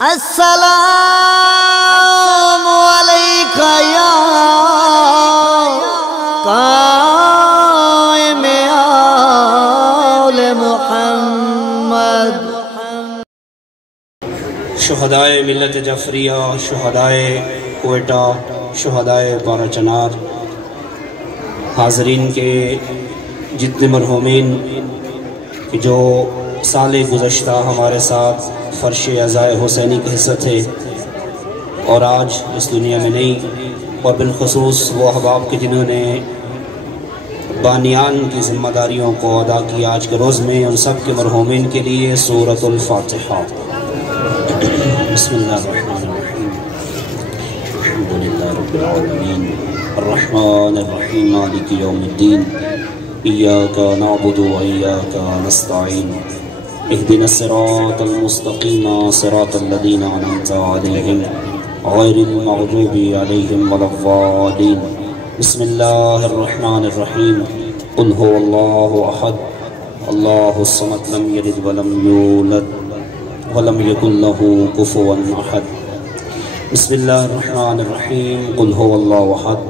السلام علیکہ یا قائم آل محمد۔ شہدائے ملت جعفریہ، شہدائے کوئٹہ، شہدائے بارہ چنار، حاضرین کے جتنے مرحومین جو سال گزشتہ ہمارے ساتھ فرش عزائے حسینی کے حصہ تھے اور آج اس دنیا میں نہیں، اور بالخصوص وہ احباب کے جنہوں نے بانیان کی ذمہ داریوں کو ادا کیا آج کے روز میں، ان سب کے مرحومین کے لیے سورۃ الفاتحہ۔ بسم اللہ الرحمن الرحیم، الحمدللہ رب العالمین، الرحمن الرحیم، مالک یوم الدین، ایاک نعبد و ایاک نستعین، اہدنا الصراط المستقیم صراط الذین انعمت علیہم غیر المغضوب علیہم ولا الضالین۔ بسم اللہ الرحمن الرحیم، قل هو اللہ احد اللہ الصمد لم یلد ولم یولد ولم یکن له کفوا احد۔ بسم اللہ الرحمن الرحیم، قل هو اللہ احد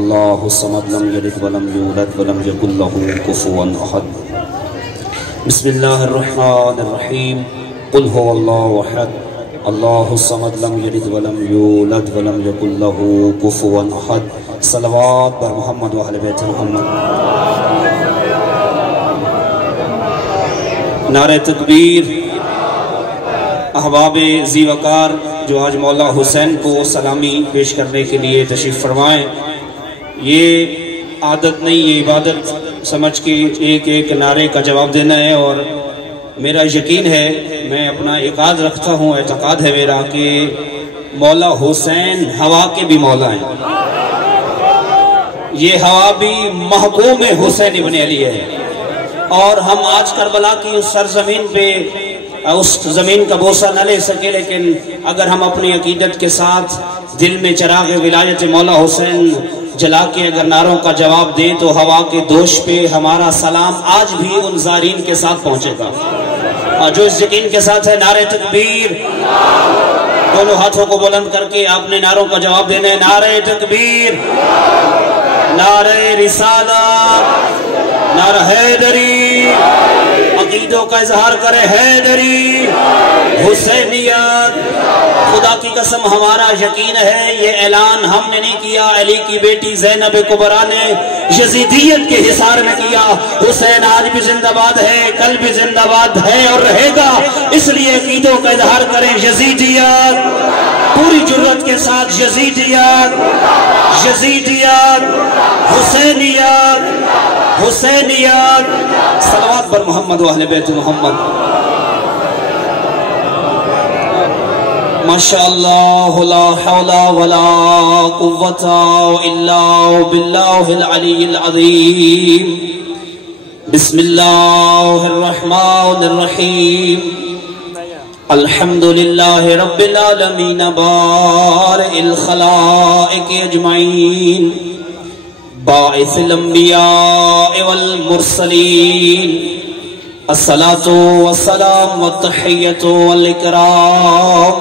اللہ الصمد لم یلد ولم یولد ولم یکن له کفوا احد۔ بسم اللہ الرحمن الرحیم، قل هو اللہ احد اللہ الصمد لم یلد ولم یولد ولم یکن له کفوا احد۔ صلوات بر محمد و اہل بیت محمد۔ نعرہ تکبیر۔ احباب ذی وقار جو آج مولا حسین کو سلامی پیش کرنے کے لیے تشریف فرمائیں، یہ عادت نہیں، یہ عبادت سمجھ کے ایک ایک نعرے کا جواب دینا ہے، اور میرا یقین ہے، میں اپنا اعتقاد ہے میرا کہ مولا حسین ہوا کے بھی مولا ہیں، یہ ہوا بھی محبوب حسین ابن علی ہے، اور ہم آج کربلا کی اس سرزمین پہ اس زمین کا بوسہ نہ لے سکے، لیکن اگر ہم اپنی عقیدت کے ساتھ دل میں چراغ ولایت مولا حسین جلا کے اگر نعروں کا جواب دیں تو ہوا کے دوش پہ ہمارا سلام آج بھی ان زائرین کے ساتھ پہنچے گا، اور جو اس یقین کے ساتھ ہے نعرہ تکبیر، دونوں ہاتھوں کو بلند کر کے آپ نے نعروں کا جواب دینا ہے۔ نعرہ تکبیر، نعرہ رسالت، نعرہ حیدری، عقیدوں کا اظہار کرے، حیدری، حسینیت۔ خدا کی قسم ہمارا یقین ہے، یہ اعلان ہم نے نہیں کیا، علی کی بیٹی زینب کبریٰ نے یزیدیت کے حصار میں کیا۔ حسین آج بھی زندہ باد ہے، کل بھی زندہ باد ہے اور رہے گا، اس لیے عقیدوں کا اظہار کریں۔ یزیدیت، پوری جرت کے ساتھ، یزیدیت، یزیدیت، حسینیت، حسینیت۔ صلوات بر محمد و اہل بیت محمد۔ ماشاءاللہ لا حول ولا قوة الا باللہ العلی العظیم۔ بسم اللہ الرحمن الرحیم، الحمدللہ رب العالمین بارئ الخلائق اجمعین، باعث الانبیاء والمرسلین، الصلاة والسلام والتحیۃ والاکرام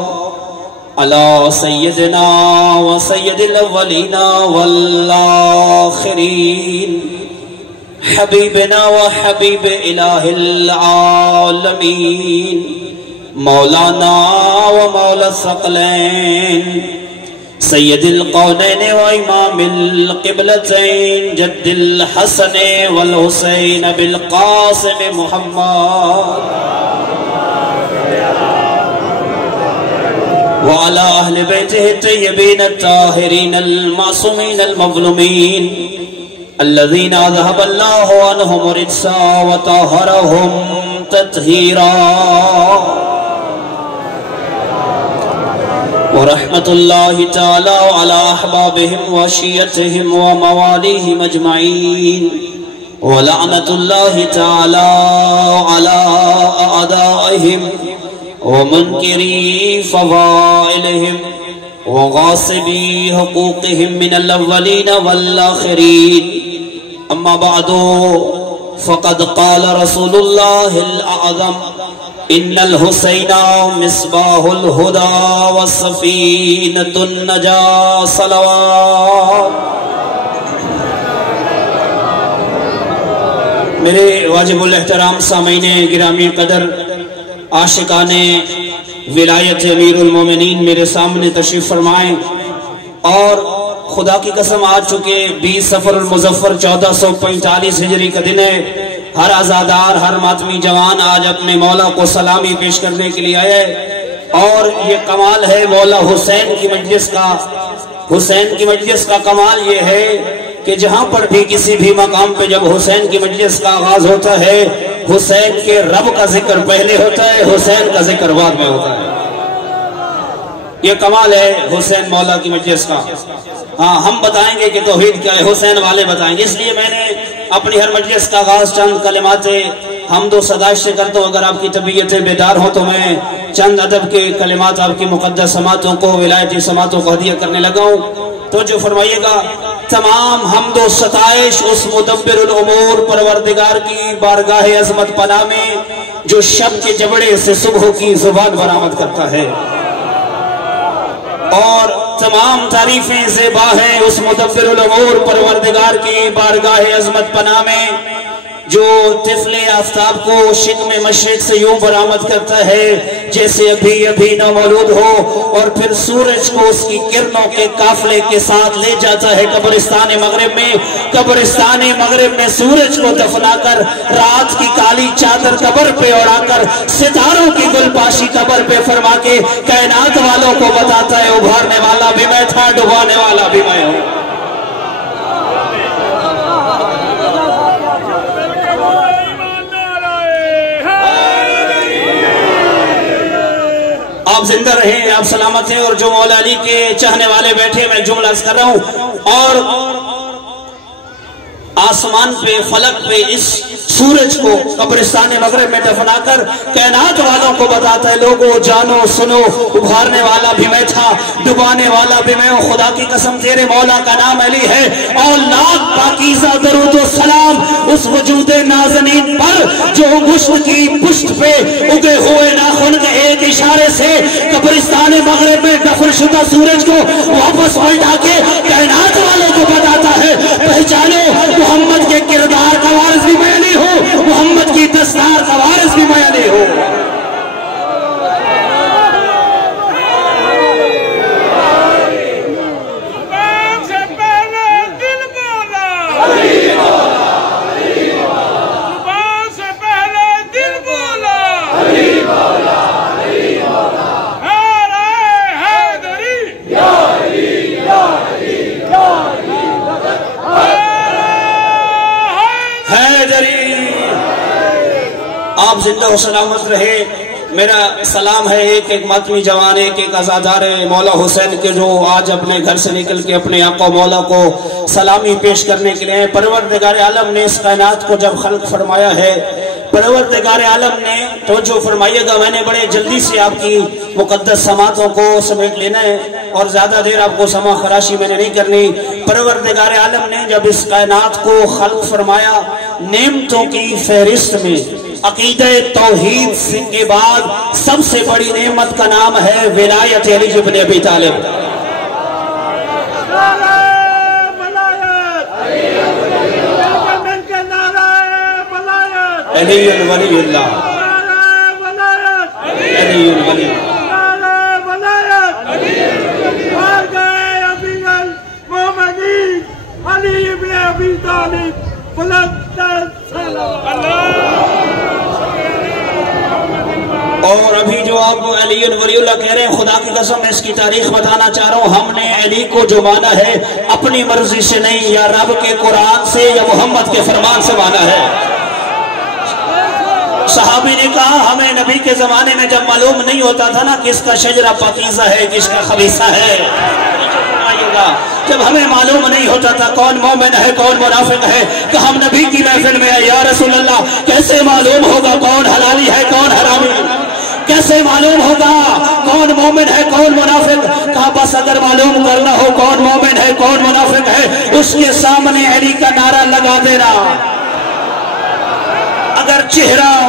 علی سیدنا و سید الاولین والآخرین، حبیبنا و حبیب الہ العالمین، مولانا و مولا الثقلین، سید القونین و امام القبلتین، جد الحسن والحسین بالقاسم محمد، وعلى اہل بیتہ الطیبین الطاہرین المعصومین المظلومین، الذین اذهب اللہ عنہم الرجس وطہرہم تطہیرا، ورحمت اللہ تعالی علی احبابہم وشیعتہم وموالیہم اجمعین، ولعنت اللہ تعالی علی اعدائہم ومنکری فضائلہم وغاصبی حقوقہم من الاولین والآخرین۔ اما بعد فقد قال رسول اللہ الاعظم ان الحسین مصباح الہدی وسفینۃ النجاۃ صلوات۔ میرے واجب الاحترام سامعین گرامی قدر، عاشقان ولایت امیر المومنین میرے سامنے تشریف فرمائیں، اور خدا کی قسم آج چکے 20 صفر المظفر 1445 ہجری کا دن ہے۔ ہر عزادار، ہر ماتمی جوان آج اپنے مولا کو سلامی پیش کرنے کے لیے آئے، اور یہ کمال ہے مولا حسین کی مجلس کا۔ حسین کی مجلس کا کمال یہ ہے کہ جہاں پر بھی کسی بھی مقام پہ جب حسین کی مجلس کا آغاز ہوتا ہے، حسین کے رب کا ذکر پہلے ہوتا ہے، حسین کا ذکر بعد میں ہوتا ہے۔ یہ کمال ہے حسین مولا کی مجلس کا۔ ہاں، ہم بتائیں گے کہ توحید کیا ہے، حسین والے بتائیں گے۔ اس لیے میں نے اپنی ہر مجلس کا آغاز چند کلمات حمد و ستائش سے کرتا ہوں۔ اگر آپ کی طبیعتیں بیدار ہوں تو میں چند ادب کے کلمات آپ کی مقدس سماعتوں کو، ولایتی سماعتوں کو ہدیہ کرنے لگا ہوں۔ تو جو فرمائیے گا، تمام حمد و ستائش اس مدبر الامور پروردگار کی بارگاہ عظمت پناہ میں جو شب کے جبڑے سے صبح کی زبان برآمد کرتا ہے، اور تمام تعریفیں زیبا ہیں اس مدبر الامور پروردگار کی بارگاہ عظمت پناہ میں جو طفل آفتاب کو شکم مشرق سے یوں برآمد کرتا ہے جیسے ابھی ابھی نومولود ہو، اور پھر سورج کو اس کی کرنوں کے قافلے کے ساتھ لے جاتا ہے قبرستان مغرب میں۔ قبرستان مغرب میں سورج کو دفنا کر، رات کی کالی چادر قبر پہ اڑا کر، ستاروں کی گل پاشی قبر پہ فرما کے کائنات والوں کو بتاتا ہے ابھارنے والا بھی میں تھا، ڈبانے والا بھی میں ہوں۔ آپ زندہ رہیں، آپ سلامت ہیں، اور جو مولا علی کے چاہنے والے بیٹھے، میں جملہ عرض کر رہا ہوں، اور آسمان پہ، فلک پہ اس سورج کو قبرستان مغرب میں دفنا کر کائنات والوں کو بتاتا ہے لوگوں جانو سنو، ابھارنے والا بھی میں تھا، ڈبانے والا بھی میں ہوں۔ خدا کی قسم تیرے مولا کا نام علی ہے، اور لاکھ پاکیزہ درود و سلام اس وجود نازنین پر جو انگشت کی پشت پہ اگے ہوئے ناخن کے ایک اشارے سے قبرستان مغرب میں دفن شدہ سورج کو واپس پلٹا کے کائنات والوں کو بتاتا ہے پہچانو محمد کے کردار کا وارث بھی میں نہیں ہوں، محمد کی دستار کا وارث بھی میں نہیں ہوں۔ زبان سے پہلے دل بولا، زبان سے پہلے دل بولا، آپ زندہ و سلامت رہے۔ میرا سلام ہے ایک ایک ماتمی جوان، ایک ایک عزادار مولا حسین کے جو آج اپنے گھر سے نکل کے اپنے آقا مولا کو سلامی پیش کرنے کے لیے۔ پروردگار عالم نے اس کائنات کو جب خلق فرمایا ہے، پروردگار عالم نے توجہ فرمائیے گا، میں نے بڑے جلدی سے آپ کی مقدس سماعتوں کو سمیٹ لینا ہے، اور زیادہ دیر آپ کو سما خراشی میں نے نہیں کرنی۔ پروردگار عالم نے جب اس کائنات کو خلق فرمایا، نعمتوں کی فہرست میں عقیدہ توحید کے بعد سب سے بڑی نعمت کا نام ہے ولایت علی ابن ابی طالب۔ علی ولی اللہ، علی ولی علی ابن ابی طالب بلند اور ابھی جو آپ علی ولی اللہ کہہ رہے ہیں، خدا کی قسم میں اس کی تاریخ بتانا چاہ رہا ہوں، ہم نے علی کو جو مانا ہے اپنی مرضی سے نہیں، یا رب کے قرآن سے یا محمد کے فرمان سے مانا ہے۔ صحابی نے کہا ہمیں نبی کے زمانے میں جب معلوم نہیں ہوتا تھا نا کس کا شجرہ پاکیزہ ہے کس کا خبیثہ ہے، جب ہمیں معلوم نہیں ہوتا تھا کون مومن ہے کون منافق ہے، کہ ہم نبی کی محفل میں آئے، یا رسول اللہ کیسے معلوم ہوگا کون حلالی ہے کون حرامی، کیسے معلوم ہوگا کون مومن ہے کون منافق؟ کہا بس اگر معلوم کرنا ہو کون مومن ہے کون منافق ہے، اس کے سامنے علی کا نعرہ لگا دینا۔ اگر چہرہ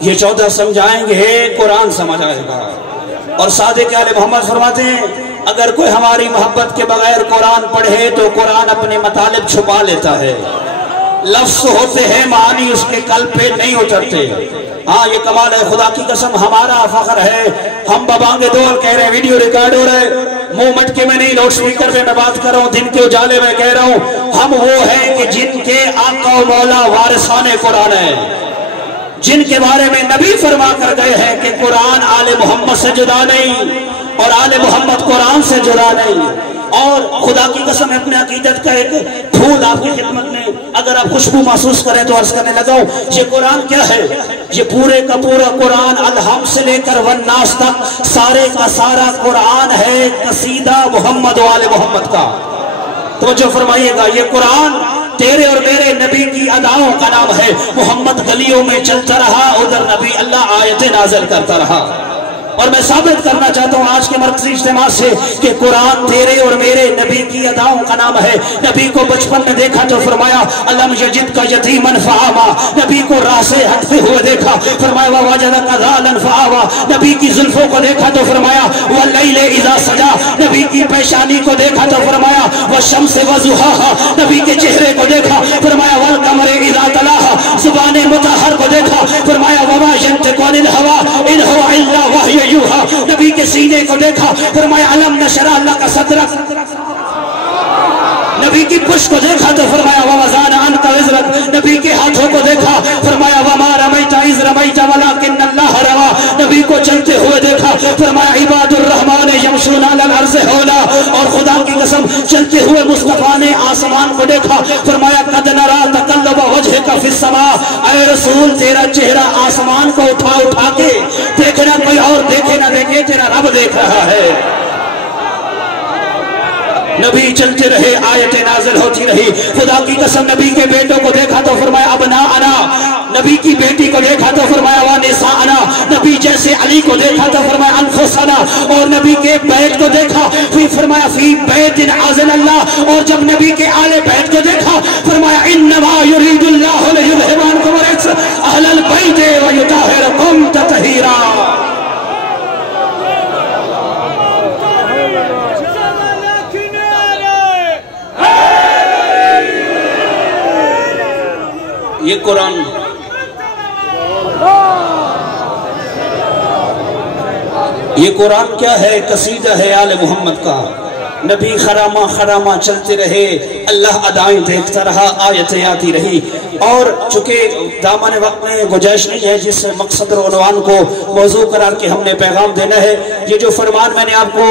یہ 14 سمجھائیں گے قرآن سمجھ آئے گا۔ اور صادق آل محمد فرماتے ہیں اگر کوئی ہماری محبت کے بغیر قرآن پڑھے تو قرآن اپنے مطالب چھپا لیتا ہے، لفظ ہوتے ہیں معانی اس کے قلب پہ نہیں اترتے۔ ہاں یہ کمال ہے، خدا کی قسم ہمارا فخر ہے، ہم ببانگے دول کہہ رہے ہیں، ویڈیو ریکارڈ ہو رہا ہے، منہ مٹکے میں نہیں، لاؤڈ سپیکر پہ میں بات کر رہا ہوں، دن کے اجالے میں کہہ رہا ہوں، ہم وہ ہیں کہ جن کے آقا و مولا وارثان قرآن ہے، جن کے بارے میں نبی فرما کر گئے ہیں کہ قرآن آل محمد سے جدا نہیں اور آل محمد قرآن سے جدا نہیں۔ اور خدا کی قسم اپنے عقیدت کا ایک پھول آپ کی خدمت میں اگر آپ خوشبو محسوس کریں تو عرض کرنے لگا ہوں، یہ قرآن کیا ہے؟ یہ پورے کا پورا قرآن الحم سے لے کر والناس تک سارے کا سارا قرآن ہے قصیدہ محمد و آل محمد کا۔ توجہ فرمائیے گا، یہ قرآن تیرے اور میرے نبی کی اداؤں کا نام ہے۔ محمد گلیوں میں چلتا رہا، ادھر نبی اللہ آیتیں نازل کرتا رہا۔ اور میں ثابت کرنا چاہتا ہوں آج کے مرکزی اجتماع سے کہ قرآن تیرے اور میرے نبی کی اداؤں کا نام ہے۔ نبی کو بچپن میں دیکھا تو فرمایا الم یجد کا یتیما فآوا، نبی کو راہ سے ہٹتے ہوئے دیکھا، فرمایا ووجدک ضالا فآوا، نبی کی زلفوں کو دیکھا تو فرمایا واللیل اذا سجا، نبی کی پیشانی کو دیکھا تو فرمایا والشمس وضحاہا، نبی کے چہرے کو دیکھا فرمایا والقمر اذا تلاہا، زبان مطہر کو دیکھا فرمایا وما ینطق عن الہوی ان هو الا وحی یوحا، نبی کے سینے کو دیکھا فرمایا علم نشرح لک صدرک، نبی کی پشت کو دیکھا تو فرمایا ووضعنا عنک وزرک، نبی کے ہاتھوں کو دیکھا فرمایا وما رمیت اذ رمیت ولکن اللہ رمی، نبی کو چلتے ہوئے دیکھا فرمایا عباد الرحمن یمشون علی الارض ہونا، اور خدا کی قسم چلتے ہوئے مصطفیٰ نے آسمان کو دیکھا فرمایا قد نرا تقلب وجہک فی السماء، اے رسول تیرا چہرہ آسمان کو اٹھا اٹھا کے دیکھنا، کوئی اور دیکھے نہ دیکھے تیرا رب دیکھ رہا ہے۔ نبی چلتے رہے، آیتیں نازل ہوتی رہی، خدا کی قسم نبی کے بیٹوں کو دیکھا تو فرمایا ابناءنا، نبی کی بیٹی کو دیکھا تو فرمایا وانساءنا، نبی جیسے علی کو دیکھا تو فرمایا انفسنا، اور نبی کے بیت کو دیکھا فرمایا فی بیت اذن اللہ، اور جب نبی کے آل بیت کو دیکھا فرمایا انما یرید اللہ لیذھب عنکم الرجس اہل البیت ویطہرکم تطہیرا۔ یہ قرآن کیا ہے؟ قصیدہ ہے آل محمد کا۔ نبی خرامہ خرامہ چلتے رہے، اللہ ادائیں دیکھتا رہا، آیتیں آتی رہی۔ اور چونکہ دامن وقت میں گنجائش نہیں ہے جس مقصد اور عنوان کو موضوع قرار کے ہم نے پیغام دینا ہے، یہ جو فرمان میں نے آپ کو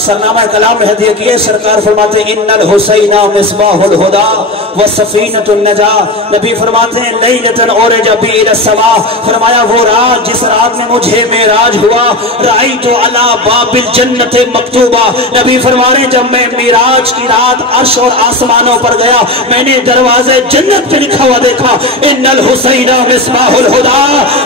سرنامہ کلام میں ہدیہ کیے، سرکار فرماتے ہیں ان الحسین مصباح الہدا وسفینۃ النجاہ، نبی فرماتے ہیں لیلۃ عرج بی الی السماء، فرمایا وہ رات جس رات میں مجھے معراج ہوا، رأیت علی باب الجنت مکتوبہ، نبی فرما رہے ہیں جب میں معراج کی رات عرش اور آسمانوں پر گیا میں نے دروازے جنت پہ لکھا ہوا دیکھا ان الحسین مصباح الہدا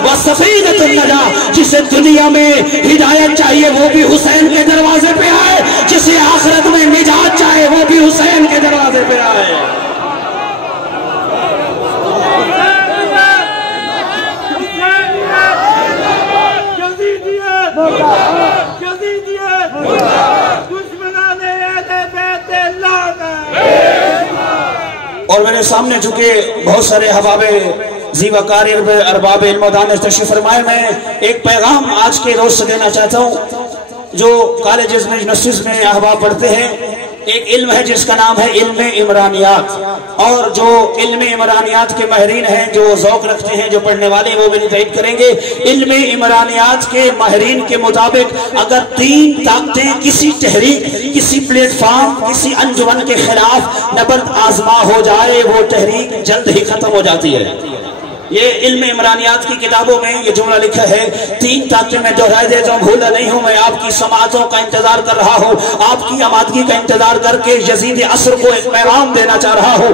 وسفینۃ النجاہ، جسے دنیا میں ہدایت چاہیے وہ بھی حسین کے دروازے پہ آئے، جسے آخرت میں نجات چاہے وہ بھی حسین کے دروازے پہ آئے۔ اور میرے سامنے چونکہ بہت سے احباب زیوکار ارباب علم و دانش تشریف فرمائے، میں ایک پیغام آج کے روز سے دینا چاہتا ہوں۔ جو کالجز میں یونیورسٹیز میں احباب پڑھتے ہیں، ایک علم ہے جس کا نام ہے علم عمرانیات، اور جو علم عمرانیات کے ماہرین ہیں، جو ذوق رکھتے ہیں، جو پڑھنے والے وہ بھی تائید کریں گے، علم عمرانیات کے ماہرین کے مطابق اگر 3 طاقتیں کسی تحریک، کسی پلیٹ فارم، کسی انجمن کے خلاف نبرد آزما ہو جائے وہ تحریک جلد ہی ختم ہو جاتی ہے۔ یہ علم عمرانیات کی کتابوں میں یہ جملہ لکھا ہے، 3 طاقتیں میں دہرائے دیتا ہوں، بھولا نہیں ہوں، میں آپ کی سماعتوں کا انتظار کر رہا ہوں، آپ کی آمادگی کا انتظار کر کے یزید عصر کو ایک پیغام دینا چاہ رہا ہوں۔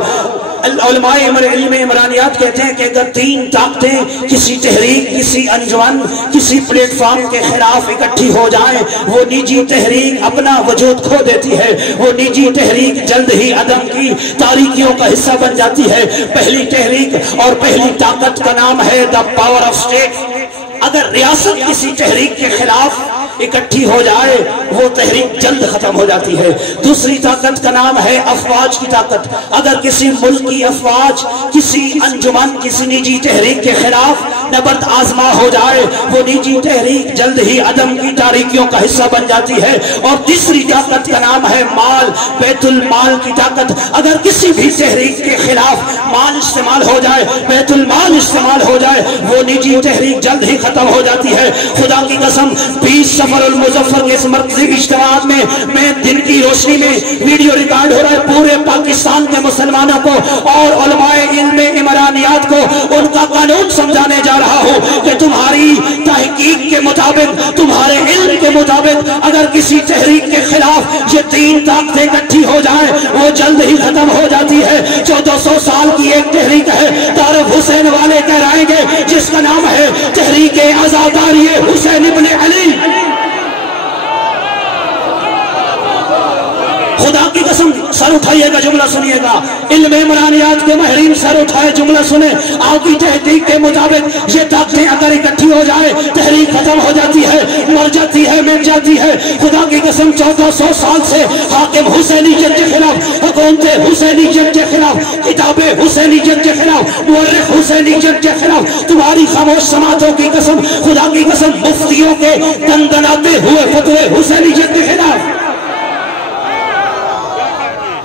علماء علم عمرانیات کہتے ہیں کہ اگر تین طاقتیں کسی تحریک، کسی انجمن، کسی پلیٹ فارم کے خلاف اکٹھی ہو جائیں، وہ نجی تحریک اپنا وجود کھو دیتی ہے، وہ نجی تحریک جلد ہی عدم کی تاریکیوں کا حصہ بن جاتی ہے۔ پہلی تحریک اور پہلی طاقت کا نام ہے دا پاور آف اسٹیٹ۔ اگر ریاست کسی تحریک کے خلاف اکٹھی ہو جائے وہ تحریک جلد ختم ہو جاتی ہے۔ دوسری طاقت کا نام ہے افواج کی طاقت۔ اگر کسی ملک کی افواج کسی انجمن، کسی نجی تحریک کے خلاف نبرد آزما ہو جائے وہ نجی تحریک جلد ہی عدم کی تاریکیوں کا حصہ بن جاتی ہے۔ اور تیسری طاقت کا نام ہے مال، بیت المال کی طاقت۔ اگر کسی بھی تحریک کے خلاف مال استعمال ہو جائے، بیت المال استعمال ہو جائے، وہ نجی تحریک جلد ہی ختم ہو جاتی ہے۔ خدا کی قسم 20 سفر المظفر کے اس مرکزی اجتماعات میں دن کی روشنی میں ویڈیو ریکارڈ ہو رہا ہے، پورے پاکستان کے مسلمانوں کو اور علماء علم عمرانیات کو ان کا قانون سمجھانے جا رہا ہوں کہ تمہاری تحقیق کے مطابق، تمہارے علم کے مطابق اگر کسی تحریک کے خلاف یہ تین طاقتیں اکٹھی ہو جائیں وہ جلد ہی ختم ہو جاتی ہے۔ 1400 سال کی ایک تحریک ہے، طارق حسین والے کہلائیں گے، جس کا نام ہے تحریک آزاداری حسین ابن علی۔ خدا کی قسم سر اٹھائیے گا، جملہ سنیے گا، علم عمرانیات کے ماہرین سر اٹھائے، جملہ سنیں۔ آپ کی تحقیق کے مطابق یہ طاقتیں اگر اکٹھی ہو جائے تحریک ختم ہو جاتی ہے، مر جاتی ہے، مٹ جاتی ہے۔ خدا کی قسم 1400 سال سے حاکم حسینیت کے خلاف، حکومت حسینیت کے خلاف، کتاب حسینیت کے خلاف، مورخ حسینیت کے خلاف، تمہاری خاموش سماعتوں کی قسم، خدا کی قسم مفتیوں کے دندناتے ہوئے فتوے حسینیت کے خلاف،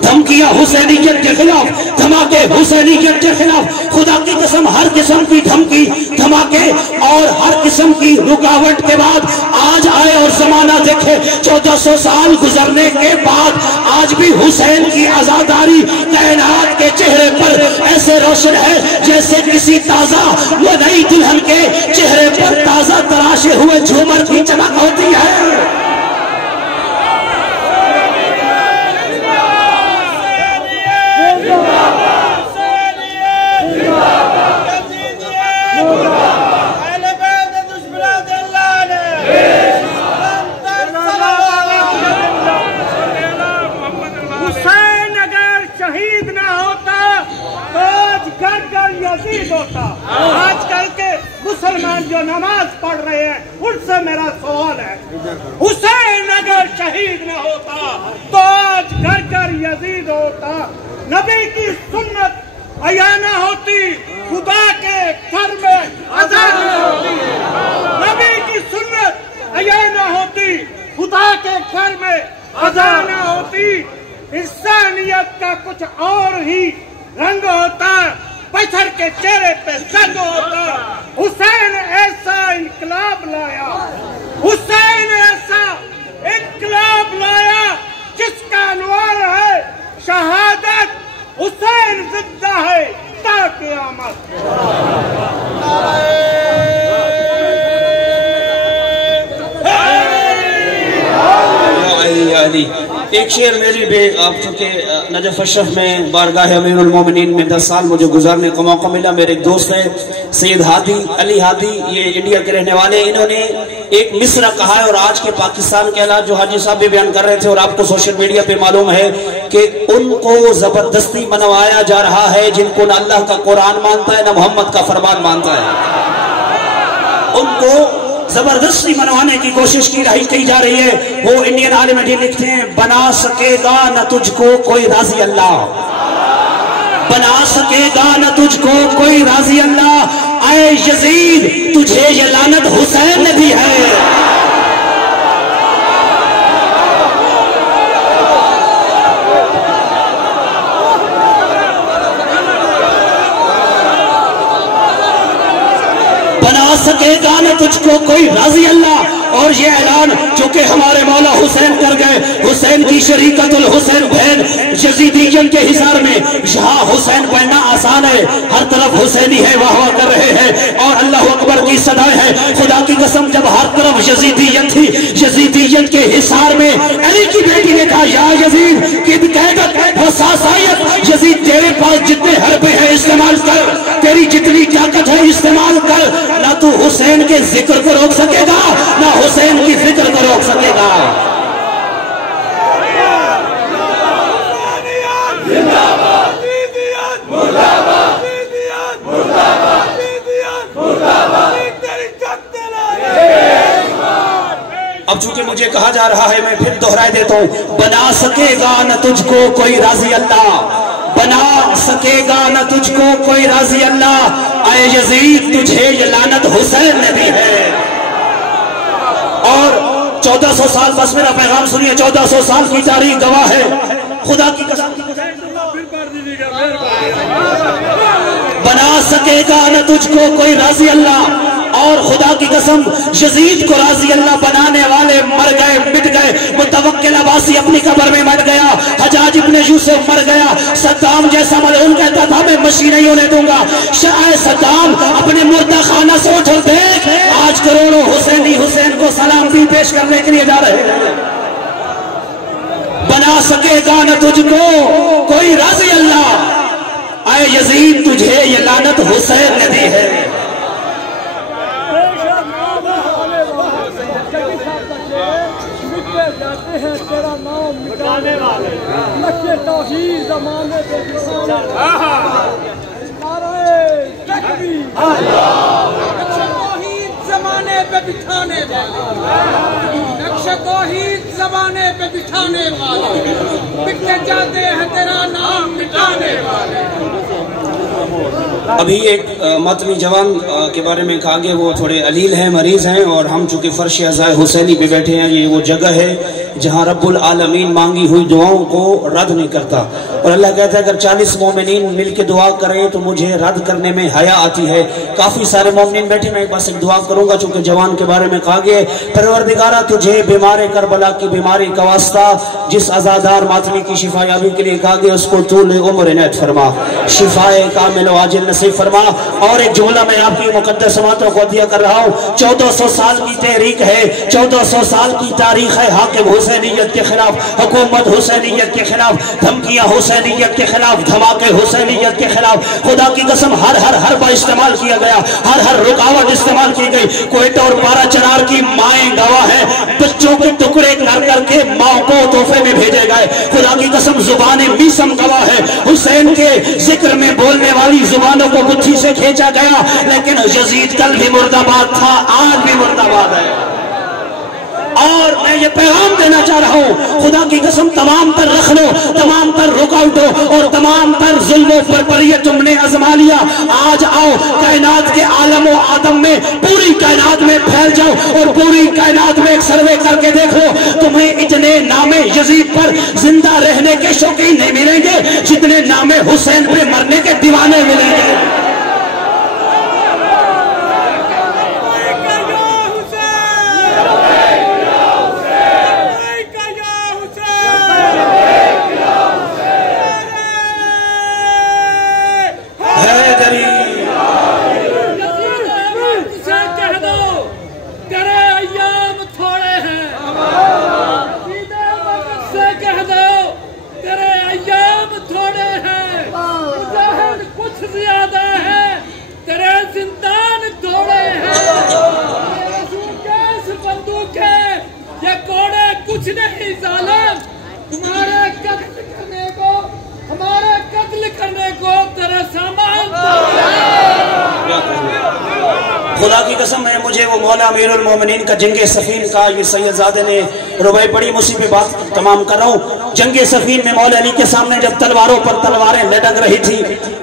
دھمکیاں حسینیت کے خلاف، دھماکے حسینیت کے خلاف، خدا کی قسم ہر قسم کی دھمکی، دھماکے اور ہر قسم کی رکاوٹ کے بعد آج آئے اور زمانہ دیکھے 1400 سال گزرنے کے بعد آج بھی حسین کی آزاداری کائنات کے چہرے پر ایسے روشن ہے جیسے کسی تازہ و نئی دلہن کے چہرے پر تازہ تراشے ہوئے جھومر کی چمک ہوتی ہے۔ آج کل کے مسلمان جو نماز پڑھ رہے ہیں ان سے میرا سوال ہے، حسین اگر شہید نہ ہوتا تو آج گھر گھر یزید ہوتا، نبی کی سنت عیاں نہ ہوتی، خدا کے گھر میں اذان نہ ہوتی، نبی کی سنت عیاں نہ ہوتی، خدا کے گھر میں اذان نہ ہوتی، انسانیت کا کچھ اور ہی رنگ ہوتا، پتھر کے چہرے پہ سنگ ہوتا۔ حسین ایسا انقلاب لایا، حسین ایسا انقلاب لایا جس کا عنوان ہے شہادت، حسین زندہ ہے تا قیامت۔ ایک شعر میری بھی آپ چونکہ نجف اشرف میں بارگاہ امیر المومنین میں 10 سال مجھے گزارنے کا موقع ملا۔ میرے ایک دوست ہیں سید ہادی، علی ہادی، یہ انڈیا کے رہنے والے، انہوں نے ایک مصرع کہا ہے اور آج کے پاکستان کے حالات جو حاجی صاحب بھی بیان کر رہے تھے اور آپ کو سوشل میڈیا پہ معلوم ہے کہ ان کو زبردستی منوایا جا رہا ہے جن کو نہ اللہ کا قرآن مانتا ہے نہ محمد کا فرمان مانتا ہے، ان کو زبردستی منوانے کی کوشش کی جا رہی ہے۔ وہ انڈین عالم دین لکھتے ہیں بنا سکے گا نہ تجھ کو کوئی راضی اللہ، بنا سکے گا نہ تجھ کو کوئی راضی اللہ، اے یزید تجھے یہ لعنت حسین نے دی ہے۔ بنا سکے گا نہ تجھ کو کوئی راضی اللہ، اور یہ اعلان جو کہ ہمارے مولا حسین کر گئے، حسین کی شریکت الحسین بہن یزیدیین کے حصار میں، یہاں حسین پڑھنا آسان ہے، ہر طرف حسینی ہے، واہ واہ کر رہے ہیں اور اللہ اکبر کی صدائیں ہیں۔ خدا کی قسم جب ہر طرف یزیدیت تھی، یزیدیت کے حصار میں علی کی بیٹی نے کہا یا یزید قد قیدت و ساسائیت، یزید تیرے پاس جتنے جا رہا ہے، میں پھر دہرائے دیتا ہوں، بنا سکے گا نہ تجھ کو کوئی راضی اللہ، بنا سکے گا نہ تجھ کو کوئی راضی اللہ، اے یزید تجھے یہ لعنت حسین نے دی ہے۔ اور 1400 سال، بس میرا پیغام سنیے، 1400 سال کی تاریخ گواہ ہے، خدا کی قسم بنا سکے گا نہ تجھ کو کوئی راضی اللہ، اور خدا کی قسم یزید کو راضی اللہ بنانے والے مر گئے، مٹ گئے، متوکل عباسی اپنی قبر میں مٹ گیا، حجاج ابن یوسف مر گیا، صدام جیسا ملعون کہتا تھا میں مشینیں ہونے دوں گا، شاہ صدام اپنے مردہ خانہ سے اٹھ اور دیکھ، آج کروڑوں حسینی حسین کو سلام بھی پیش کرنے کے لیے جا رہے ہیں۔ بنا سکے گا نہ تجھ کو کوئی راضی اللہ، اے یزید تجھے یہ لعنت حسین نے دی ہے۔ جاتے ہیں تیرا نام مٹانے والے، نقشِ توحید زمانے پہ بٹھانے والے، نعرہ تکبیر، نقشِ توحید زمانے پہ بٹھانے والے، نقشِ توحید زمانے پہ بٹھانے والے، مٹتے جاتے ہیں تیرا نام مٹانے والے۔ ابھی ایک مطلع جوان کے بارے میں کہا گیا، وہ تھوڑے علیل ہیں، مریض ہیں، اور ہم چونکہ فرش عزائے حسینی پہ بیٹھے ہیں، یہ وہ جگہ ہے جہاں رب العالمین مانگی ہوئی دعاؤں کو رد نہیں کرتا، اور اللہ کہتا ہے اگر 40 مومنین مل کے دعا کریں تو مجھے رد کرنے میں حیا آتی ہے۔ کافی سارے مومنین بیٹھے، میں بس ایک دعا کروں گا چونکہ جوان کے بارے میں کہا گیا، پروردگارہ تجھے بیمار کربلا کی بیماری کا واسطہ، جس عزادار ماتمی کی شفا یابی کے لیے کہا گیا اس کو طول عمر عنایت فرما، شفائے کامل و عاجل نصیب فرما۔ اور ایک جملہ میں آپ کی مقدس سماعتوں کو عطیہ کر رہا ہوں، 1400 سال کی تحریک ہے، 1400 سال کی تاریخ ہے، حاکم حسینیت کے خلاف، حکومت حسینیت کے خلاف، دھمکیاں حسینیت کے خلاف، دھماکے حسینیت کے خلاف، خدا کی قسم ہر حربہ استعمال کیا گیا، ہر رکاوٹ استعمال کی گئی۔ کوئٹہ اور پارا چنار کی مائیں گواہ ہے، بچوں کے ٹکڑے کر کے ماں کو تحفے میں بھیجے گئے، خدا کی قسم زبان میسم گواہ ہے، حسین کے ذکر میں بولنے والی زبانوں کو گتھی سے کھینچا گیا، لیکن یزید کل بھی مرد آباد تھا، آج بھی مرد آباد ہے۔ اور میں یہ پیغام دینا چاہ رہا ہوں، خدا کی قسم تمام تر رخنوں، تمام تر رکاوٹوں اور تمام تر ظلموں پر یہ تم نے آزما لیا، آج آؤ کائنات کے عالم و آدم میں، پوری کائنات میں پھیل جاؤ اور پوری کائنات میں ایک سروے کر کے دیکھ لو، تمہیں اتنے نام یزید پر زندہ رہنے کے شوقین نہیں ملیں گے جتنے نام حسین پہ مرنے کے دیوانے ملیں گے۔ خدا کی قسم ہے، مجھے وہ مولا امیر المومنین کا جنگ صفین کا، یہ سید زادے نے ربائی پڑھی، مجھے پہ بات تمام کر رہا ہوں۔ جنگ صفین میں مولا علی کے سامنے جب تلواروں پر تلواریں لٹک رہی تھی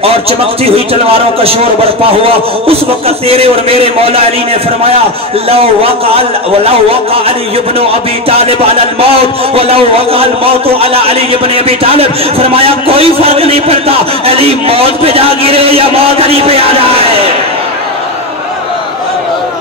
اور چمکتی ہوئی تلواروں کا شور برپا ہوا، اس وقت تیرے اور میرے مولا علی نے فرمایا لو وقع علی ابن ابی طالب علی الموت ولو وقع الموت علی علی ابن ابی طالب، فرمایا کوئی فرق نہیں پڑتا علی موت پہ جا گرے یا موت علی پہ آ جائے۔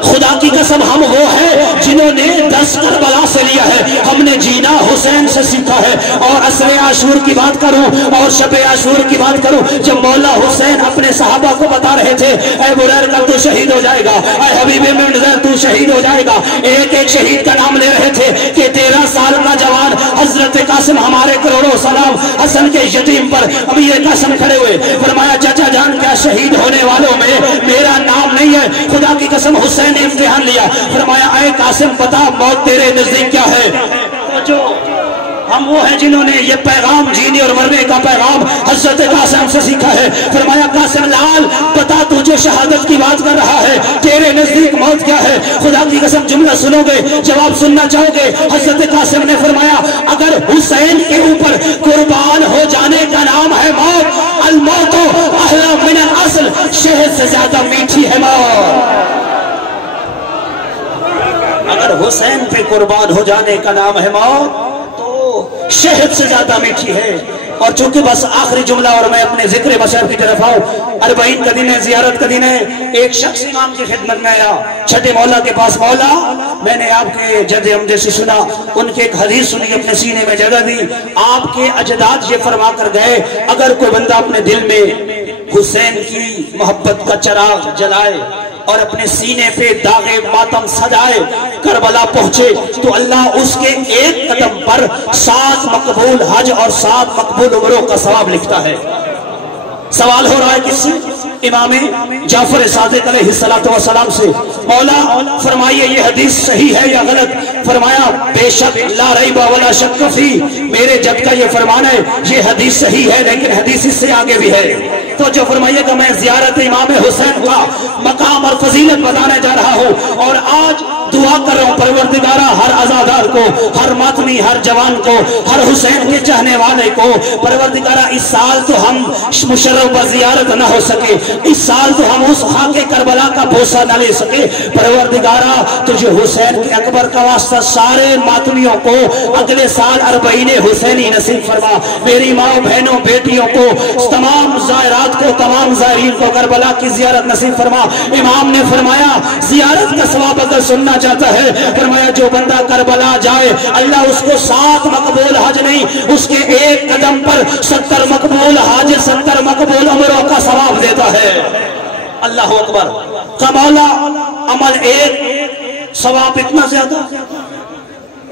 خدا کی قسم ہم وہ ہیں جنہوں نے درس کربلا سے لیا ہے، ہم نے جینا حسین سے سیکھا ہے۔ اور عصر عاشور کی بات کروں اور شب عاشور کی بات کروں، جب مولا حسین اپنے صحابہ کو بتا رہے تھے اے بریر کا تو شہید ہو جائے گا، اے حبیب منظر تو شہید ہو جائے گا، ایک ایک شہید کا نام لے رہے تھے کہ 13 سال کا جوان حضرت قاسم ہمارے کروڑوں سلام حسن کے یتیم پر ابھی یہ قاسم کھڑے ہوئے، فرمایا چچا جان کیا شہید ہونے والوں میں میرا نام نہیں ہے؟ خدا کی قسم حسین نے امتحان لیا، فرمایا اے قاسم بتا موت تیرے نزدیک کیا ہے؟ جو ہم وہ ہیں جنہوں نے یہ پیغام جینے اور مرنے کا پیغام حضرت قاسم سے سیکھا ہے، فرمایا قاسم لال بتا تو جو شہادت کی بات کر رہا ہے، تیرے نزدیک موت کیا ہے؟ خدا کی قسم جملہ سنو گے، جواب سننا چاہو گے؟ حضرت قاسم نے فرمایا اگر حسین کے اوپر قربان ہو جانے کا نام ہے موت، الموت احلی من الاصل، شہد سے زیادہ میٹھی ہے موت۔ اگر حسین پہ قربان ہو جانے کا نام ہے موت تو شہد سے زیادہ میٹھی ہے۔ اور چونکہ بس آخری جملہ اور میں اپنے ذکر بشر کی طرف آؤں، 40 کا دن ہے، زیارت کا دن ہے۔ ایک شخص امام کی خدمت میں آیا، چھٹے مولا کے پاس، مولا میں نے آپ کے جد عمدے سے سنا، ان کے ایک حدیث سنی، اپنے سینے میں جگہ دی، آپ کے اجداد یہ فرما کر گئے اگر کوئی بندہ اپنے دل میں حسین کی محبت کا چراغ جلائے اور اپنے سینے پہ داغ ماتم سجائے، کربلا پہنچے تو اللہ اس کے ایک قدم پر 7 مقبول حج اور 7 مقبول عمروں کا ثواب لکھتا ہے۔ سوال ہو رہا ہے کس سے؟ امام جعفر صادق علیہ السلام سے، مولا فرمائیے یہ حدیث صحیح ہے یا غلط؟ فرمایا بے شک لا ریب ولا شک فی، میرے جد کا یہ فرمان ہے یہ حدیث صحیح ہے، لیکن حدیث اس سے آگے بھی ہے۔ تو جو فرمائیے کہ میں زیارت امام حسین کا مقام اور فضیلت بتانے جا رہا ہوں، اور آج دعا کر رہا ہوں پروردگارہ ہر عزادار کو، ہر ماتمی، ہر جوان کو، ہر حسین کے چاہنے والے کو، پروردگارہ اس سال تو ہم مشرف زیارت نہ ہو سکے، اس سال تو ہم اس خاک کربلا کا بوسہ نہ لے سکے، پروردگارہ تجھے حسین کے اکبر کا واسطہ سارے ماتمیوں کو اگلے سال 40 حسینی نصیب فرما، میری ماں بہنوں بیٹیوں کو، تمام زائرات کو، تمام زائرین کو کربلا کی زیارت نصیب فرما۔ امام نے فرمایا زیارت کا ثواب اگر سننا چاہتا ہے، فرمایا جو بندہ کربلا جائے اللہ اس کو 7 مقبول حج نہیں، اس کے ایک قدم پر 70 مقبول حج، 70 مقبول عمروں کا ثواب دیتا ہے۔ اللہ اکبر۔ کمالا عمل ایک، ثواب اتنا زیادہ،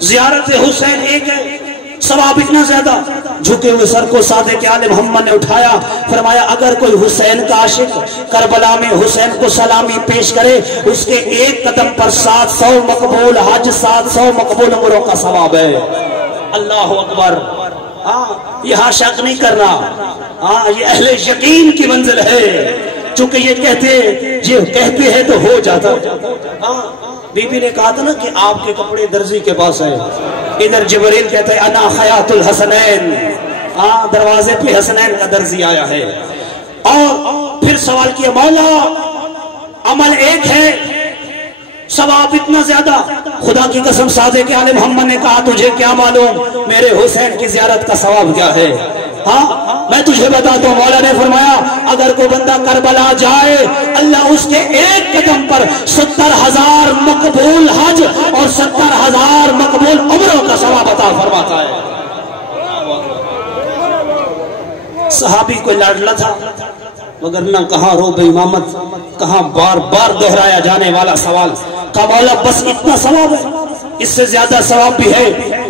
زیارت حسین ایک ہے، ثواب اتنا زیادہ۔ جھکے ہوئے سر کو صادق آل محمد نے اٹھایا، فرمایا اگر کوئی حسین کا عاشق کربلا میں حسین کو سلامی پیش کرے، اس کے ایک قدم پر 700 مقبول حج، 700 مقبول عمروں کا ثواب ہے۔ اللہ اکبر۔ یہاں شک نہیں کرنا، یہ اہل یقین کی منزل ہے، چونکہ یہ کہتے ہیں تو ہو جاتا۔ بی بی نے کہا تھا نا کہ آپ کے کپڑے درزی کے پاس ہیں، ادھر جبریل کہتا ہے انا خیاط الحسنین، دروازے پہ حسنین کا درزی آیا ہے۔ اور پھر سوال کیا مولا عمل ایک ہے، ثواب اتنا زیادہ، خدا کی قسم صادق آل محمد نے کہا تجھے کیا معلوم میرے حسین کی زیارت کا ثواب کیا ہے؟ میں تجھے بتاتا ہوں، مولا نے فرمایا اگر کوئی بندہ کربلا جائے اللہ اس کے ایک قدم پر 70,000 مقبول حج اور 70,000 مقبول عمروں کا ثواب عطا فرماتا ہے۔ صحابی کوئی لاڈلا تھا، مگر نہ کہاں روب امامت، کہاں بار بار دہرایا جانے والا سوال، کہا مولا بس اتنا ثواب ہے، اس سے زیادہ ثواب بھی ہے۔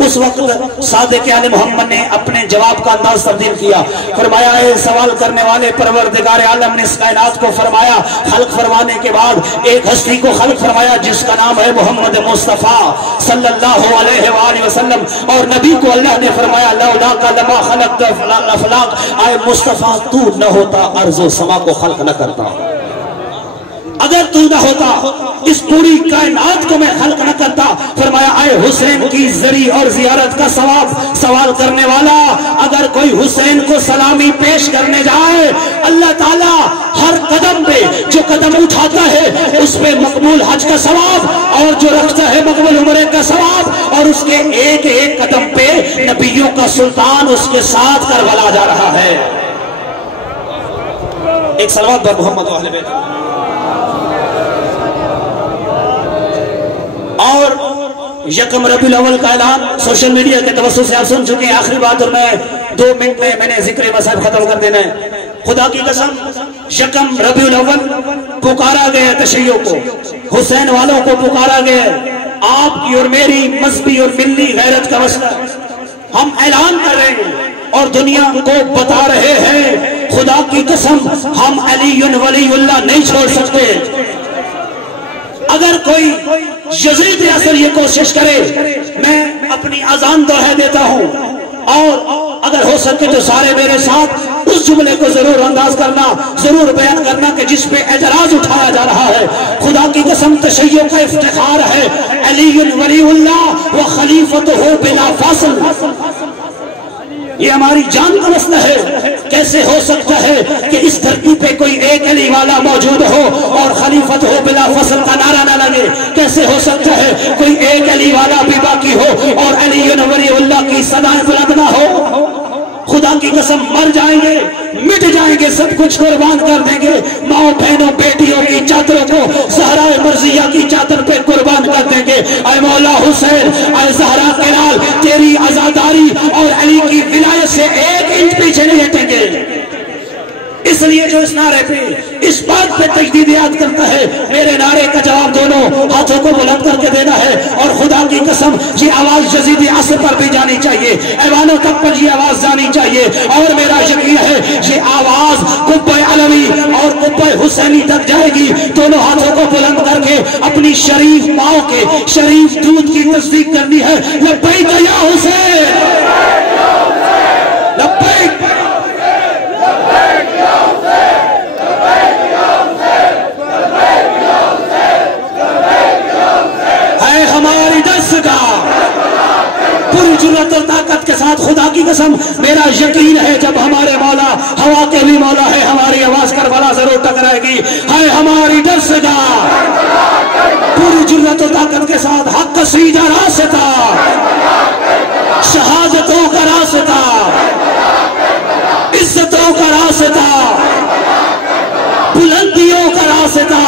اس وقت صادق آل محمد نے اپنے جواب کا انداز تبدیل کیا، فرمایا اے سوال کرنے والے، پروردگار عالم نے اس کائنات کو فرمایا، خلق فرمانے کے بعد ایک ہستی کو خلق فرمایا جس کا نام ہے محمد مصطفیٰ صلی اللہ علیہ وآلہ وسلم، اور نبی کو اللہ نے فرمایا لولا کا لما خلقت الافلاق، آئے مصطفیٰ تو نہ ہوتا ارض و سما کو خلق نہ کرتا، اگر تو نہ ہوتا اس پوری کائنات کو میں خلق نہ کرتا۔ فرمایا آئے حسین کی زری اور زیارت کا ثواب، سوال کرنے والا اگر کوئی حسین کو سلامی پیش کرنے جائے اللہ تعالیٰ ہر قدم پہ جو قدم اٹھاتا ہے اس پہ مقبول حج کا ثواب، اور جو رکھتا ہے مقبول عمرے کا ثواب، اور اس کے ایک ایک قدم پہ نبیوں کا سلطان اس کے ساتھ کربلا جا رہا ہے۔ ایک صلوات بر محمد و اہل بیت۔ اور یکم ربیع الاول کا اعلان سوشل میڈیا کے توسط سے آپ سن چکے ہیں، آخری بات، اور میں 2 منٹ میں نے ذکر مسائل ختم کر دینا ہے۔ خدا کی قسم یکم ربیع الاول پکارا گیا تشیعوں کو، حسین والوں کو پکارا گیا، آپ کی اور میری مذہبی اور ملی غیرت کا مسئلہ ہم اعلان کر رہے ہیں اور دنیا کو بتا رہے ہیں، خدا کی قسم ہم علی ولی اللہ نہیں چھوڑ سکتے۔ اگر کوئی یزید اثر یہ کوشش کرے، میں اپنی اذان دہرا دیتا ہوں، اور اگر ہو سکے تو سارے میرے ساتھ اس جملے کو ضرور انداز کرنا، ضرور بیان کرنا کہ جس پہ اعتراض اٹھایا جا رہا ہے۔ خدا کی قسم تشیع کا افتخار ہے، علی ولی اللہ و خلیفتہ بلا فاصل۔ یہ ہماری جان کا مسئلہ ہے۔ کیسے ہو سکتا ہے کہ اس دھرتی پہ کوئی ایک علی والا موجود ہو اور خلیفت ہو بلا فصل کا نعرہ نہ لگے؟ کیسے ہو سکتا ہے کوئی ایک علی والا بھی باقی ہو اور علی ولی اللہ کی صدائیں بلند نہ ہو؟ خدا کی قسم مر جائیں گے، مٹ جائیں گے، سب کچھ قربان کر دیں گے، ماؤں بہنوں بیٹیوں کی چادروں کو زہرا مرضیہ کی چادر پہ قربان کر دیں گے۔ اے مولا حسین، اے زہرا کے لال، تیری عزاداری اور علی کی ولایت سے ایک انچ پیچھے نہیں ہٹیں گے۔ اس لیے جو اس نعرے پہ اس بات پہ تجدید یاد کرتا ہے، میرے نعرے کا جواب دونوں ہاتھوں کو بلند کر کے دینا ہے، اور خدا کی قسم یہ آواز یزید عصر پر بھی جانی چاہیے، ایوانوں تک پر یہ آواز جانی چاہیے، اور میرا یقین ہے یہ آواز قبہ علوی اور قبہ حسینی تک جائے گی۔ دونوں ہاتھوں کو بلند کر کے اپنی شریف ماؤں کے شریف دودھ کی تصدیق کرنی ہے۔ لبیک یا حسین، لبیک، ہماری دستگاہ پوری جرات اور طاقت کے ساتھ خدا کی قسم میرا یقین ہے جب ہمارے مولا ہوا کے بھی مولا ہے، ہماری آواز کربلا ضرور ٹکرائے گی۔ ہے ہماری دستگاہ پوری جرات اور طاقت کے ساتھ حق کا سیدھا راستہ، شہادتوں کا راستہ، عزتوں کا راستہ، بلندیوں کا راستہ،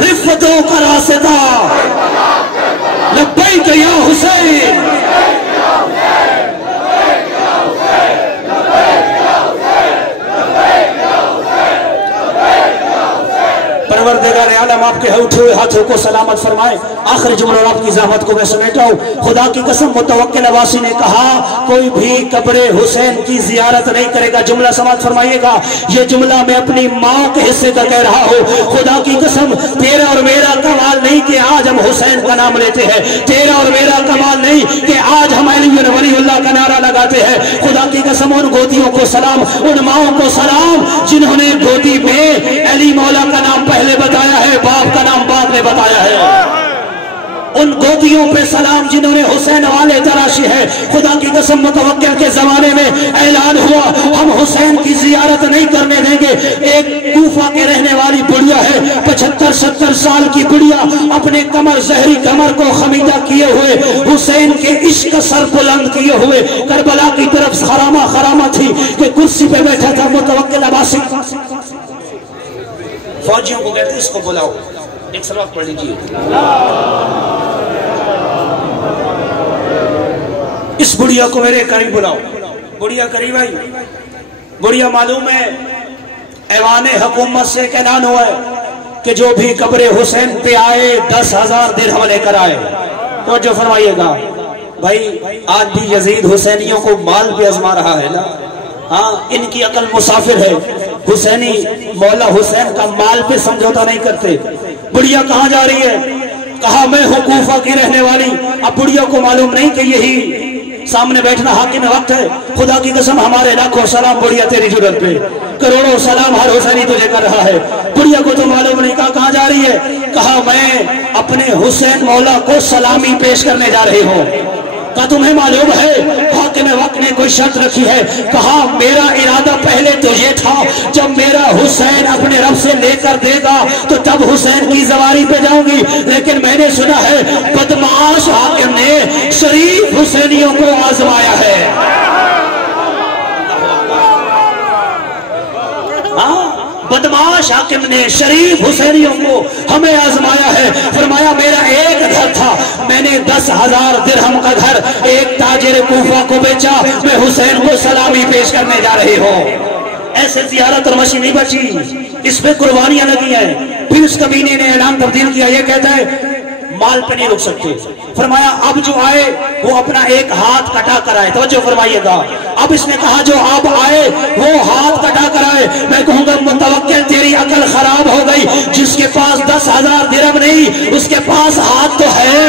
رفتوں کا راستہ۔ لبیک یا حسین، پروردگار عالم آپ کے اٹھے ہوئے ہاتھوں کو سلامت فرمائے۔ آخری جملہ اور آپ کی زحمت کو میں سمیٹا ہوں۔ خدا کی قسم متوکل عباسی نے کہا کوئی بھی قبر حسین کی زیارت نہیں کرے گا۔ جملہ سماعت فرمائیے گا، یہ جملہ میں اپنی ماں کے حصے کا کہہ رہا ہوں۔ خدا کی قسم تیرا اور میرا کمال نہیں کہ آج ہم حسین کا نام لیتے ہیں، تیرا اور میرا کمال نہیں کہ آج ہم علی ولی اللہ کا نعرہ لگاتے ہیں۔ خدا کی قسم ان گودیوں کو سلام، ان ماؤں کو سلام جنہوں نے گودی میں علی مولا کا نام پہلے بتایا ہے، باپ کا نام بعد میں بتایا ہے۔ ان گودیوں پہ سلام جنہوں نے حسین والے تراشی ہے۔ خدا کی قسم متوکل کے زمانے میں اعلان ہوا ہم حسین کی زیارت نہیں کرنے دیں گے۔ ایک کوفہ کے رہنے والی بڑھیا ہے، 75-70 سال کی بڑھیا، اپنے کمر زہری کمر کو خمیدہ کیے ہوئے، حسین کے عشق کا سر بلند کیے ہوئے کربلا کی طرف خرامہ تھی کہ کرسی پہ بیٹھا تھا متوکل عباسی۔ فوجیوں کو کہتے اس کو بلاؤ، ایک سلوات پڑھ لیجیے۔ اس بڑھیا کو میرے قریب بلاؤ۔ بڑھیا قریب آئی، بڑھیا معلوم ہے ایوان حکومت سے ایک اعلان ہوا ہے کہ جو بھی قبر حسین پہ آئے 10,000 درہم لے کر آئے۔ توجہ فرمائیے گا بھائی، آج بھی یزید حسینیوں کو مال پہ آزما رہا ہے نا۔ ہاں، ان کی عقل مسافر ہے، حسینی مولا حسین کا مال پہ سمجھوتا نہیں کرتے۔ بڑھیا کہاں جا رہی ہے؟ کہا میں ہوں کوفہ کی رہنے والی۔ اب بڑھیا کو معلوم نہیں کہ یہی سامنے بیٹھنا حاکم وقت ہے۔ خدا کی قسم ہمارے لاکھوں سلام بڑھیا تیری جرت پہ، کروڑوں سلام ہر حسینی تجھے کر رہا ہے۔ بڑھیا کو تو معلوم نہیں، کہاں جا رہی ہے؟ کہا میں اپنے حسین مولا کو سلامی پیش کرنے جا رہی ہوں۔ کہا تمہیں معلوم ہے حاکم وقت نے کوئی شرط رکھی ہے؟ کہا میرا ارادہ پہلے تو یہ تھا جب میرا حسین اپنے رب سے لے کر دے گا تو تب حسین کی زواری پہ جاؤں گی، لیکن میں نے سنا ہے بدمعاش حاکم نے شریف حسینیوں کو آزمایا ہے۔ بدمعاش حاکم نے شریف حسینیوں کو ہمیں آزمایا ہے۔ فرمایا میرا ایک گھر تھا، میں نے 10,000 درہم کا گھر ایک تاجر کوفہ کو بیچا، میں حسین کو سلامی پیش کرنے جا رہی ہوں۔ ایسے زیارت اور مشی نہیں بچی، اس پہ قربانیاں لگی ہیں۔ پھر اس کمینے نے اعلان تبدیل کیا، یہ کہتا ہے مال پہ نہیں رک سکتے۔ فرمایا اب جو آئے وہ اپنا ایک ہاتھ کٹا کر آئے۔ توجہ فرمائیے گا، اب اس نے کہا جو اب آئے وہ ہاتھ کٹا کر آئے۔ میں کہوں گا متوکل تیری عقل خراب ہو گئی، جس کے پاس 10,000 درہم نہیں اس کے پاس ہاتھ تو ہے۔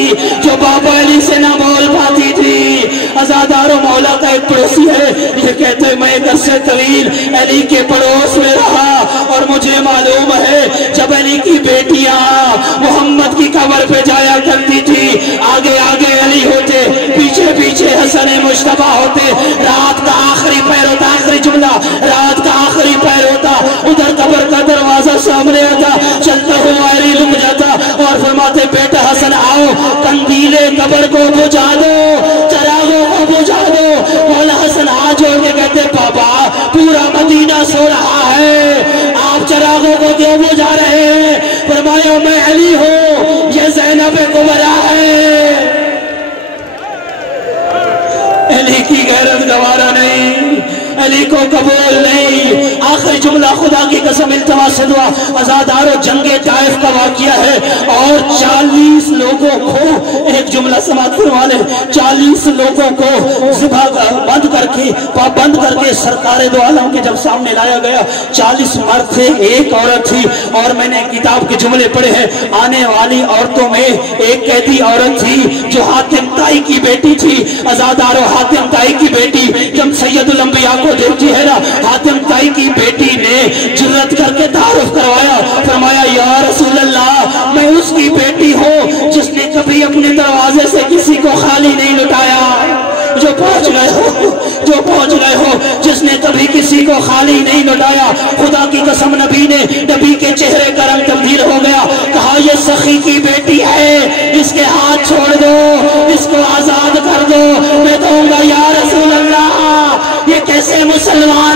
تھی جو بابا علی سے نہ بول پاتی تھی۔ عزادار و مولا کا ایک پڑوسی ہے، یہ کہتے میں ایک عرصے طویل علی کے پڑوس میں رہا اور مجھے معلوم ہے جب علی کی بیٹیاں محمد کی قبر پہ جایا کرتی تھی، آگے آگے علی ہوتے، پیچھے پیچھے حسن مجتبی ہوتے، رات کا آخری پیر ہوتا، آخری جملہ رات کا آخری پیر ہوتا، ادھر قبر کا دروازہ سامنے آتا، چلتا ہوا علی رک جاتا اور فرماتے بیٹا حسن آؤ، قندیلے قبر کو بجھا دو، چراغوں کو بجھا دو۔ مولا حسن ہاتھ جوڑ کے کہتے بابا پورا مدینہ سو رہا ہے، آپ چراغوں کو کیوں بجھا رہے ہیں؟ فرمایا میں علی ہوں، یہ زینب کبریٰ ہے۔ علی کی غیرت گوارا نہیں، علی کو قبول نہیں۔ آخری جملہ خدا کی قسم التماس سے دعا، عزادارو جنگ طائف کا واقعہ ہے اور 40 لوگوں کو ایک جملہ سماعت فرما لیں، 40 لوگوں کو ذبح بند کر کے سرکار دو عالم کے جب سامنے لایا گیا، 40 مرد تھے، ایک عورت تھی، اور میں نے کتاب کے جملے پڑھے ہیں، آنے والی عورتوں میں ایک قیدی عورت تھی جو حاتم طائی کی بیٹی تھی۔ عزادارو حاتم طائی کی بیٹی جب سید الانبیاء کو دیکھتی ہے نا، حاتم طائی کی بیٹی نے جرأت کر کے تعارف کروایا، فرمایا یا رسول اللہ میں اس کی بیٹی ہوں جس نے کبھی اپنے دروازے سے کسی کو خالی نہیں لٹایا۔ جو پہنچ گئے ہو جس نے کبھی کسی کو خالی نہیں لٹایا۔ خدا کی قسم نبی کے چہرے کا رنگ تبدیل ہو گیا، کہا یہ سخی کی بیٹی ہے، اس کے ہاتھ چھوڑ دو، اس کو آزاد کر دو۔ میں کہوں گا یا رسول اللہ یہ کیسے مسلمان